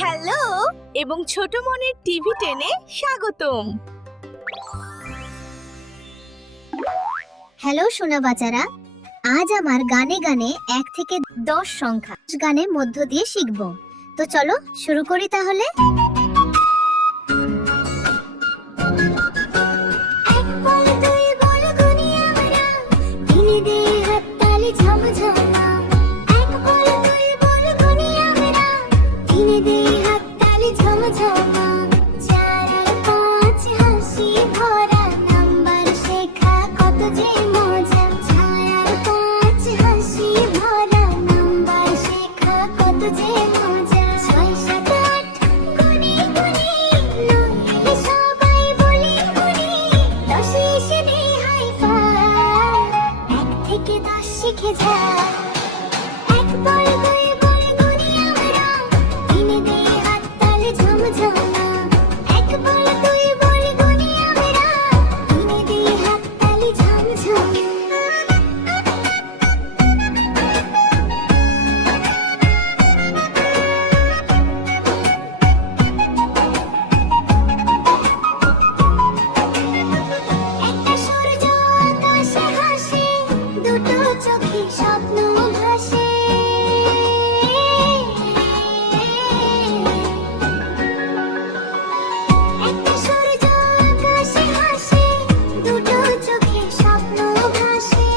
Hello এবং ছোট মনের টিভি টেনে স্বাগতম। হ্যালো সোনা বাচ্চারা, আজ আমার গানে গানে 1 থেকে 10 সংখ্যা গানের মধ্য দিয়ে শিখব। তো চলো শুরু করি তাহলে। শিখে যা এক বল দুই বল গুনি আমরা দিনে দিয়ে হাত তালে ঝমঝমা এক বল দুই বল গুনি আমরা দিনে দিয়ে হাত তালে ঝমঝমা একটা সূর্য আকাশে হাসে দুটো চোখে স্বপ্ন ভাসে একটা সূর্য আকাশে হাসে দুটো চোখে স্বপ্ন ভাসে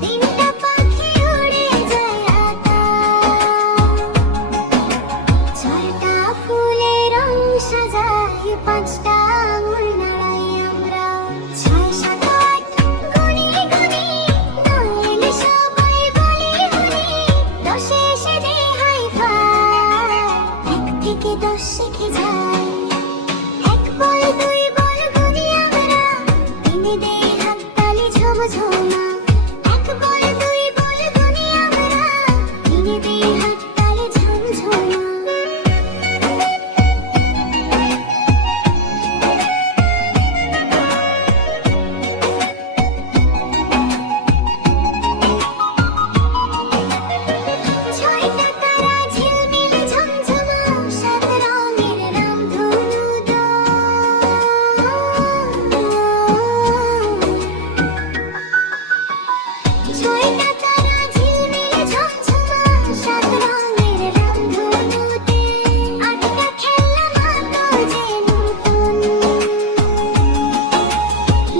তিনটা পাখি উড়ে যায় আকাশ ছয়টা ফুলের রং সাজায় পাঁচটা আঙুল নাড়াই আমরা ছয় সাত আট গুনি গুনি নইলে সবাই বলি হুনি দশে এসে দে হাই ফাই 1 থেকে 10 শিখে যাই এক বল দুই বল গুনি আমরা দিনে দে হাত তালি ঝমঝমা এক বল দুই বল গুনি আমরা দিনে দে হাত তালি ঝমঝমা ছয়টা তারা ঝিলমিল ঝমঝমা সাত রঙের রামধনু ছয়টা তারা ঝিলমিল ঝমঝমা সাত রঙের রামধনুতে আটটা খেলনা মাতো যে নতুন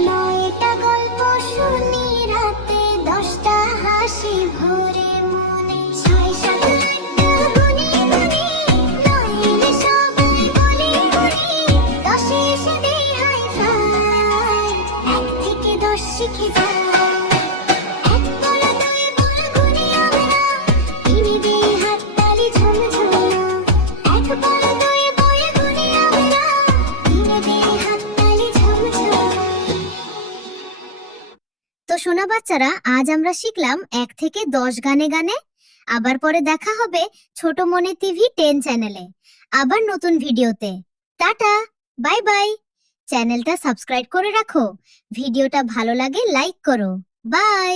নয়টা গল্প শুনি রাতে 10টা হাসি ভরে মনে ছয় সাত আটটা গুনি গুনি নইলে সবাই বলি হুনি দশে এসে দে হাই ফাই 1 থেকে 10 শিখে যাই এক বল দুই বল গুনি আমরা দিনে দে হাত তালি ঝমঝমা এক বল দুই বল গুনি আমরা দিনে দে হাত তালি ঝমঝমা। তো সোনা বাচ্চারা, আজ আমরা শিখলাম 1 থেকে 10 গানে গানে। আবার পরে দেখা হবে ছোট মনে টিভি 10 চ্যানেলে আবার নতুন ভিডিওতে। Tata, bye bye. চ্যানেলটা সাবস্ক্রাইব করে রাখো। ভিডিওটা ভালো লাগে লাইক করো। বাই।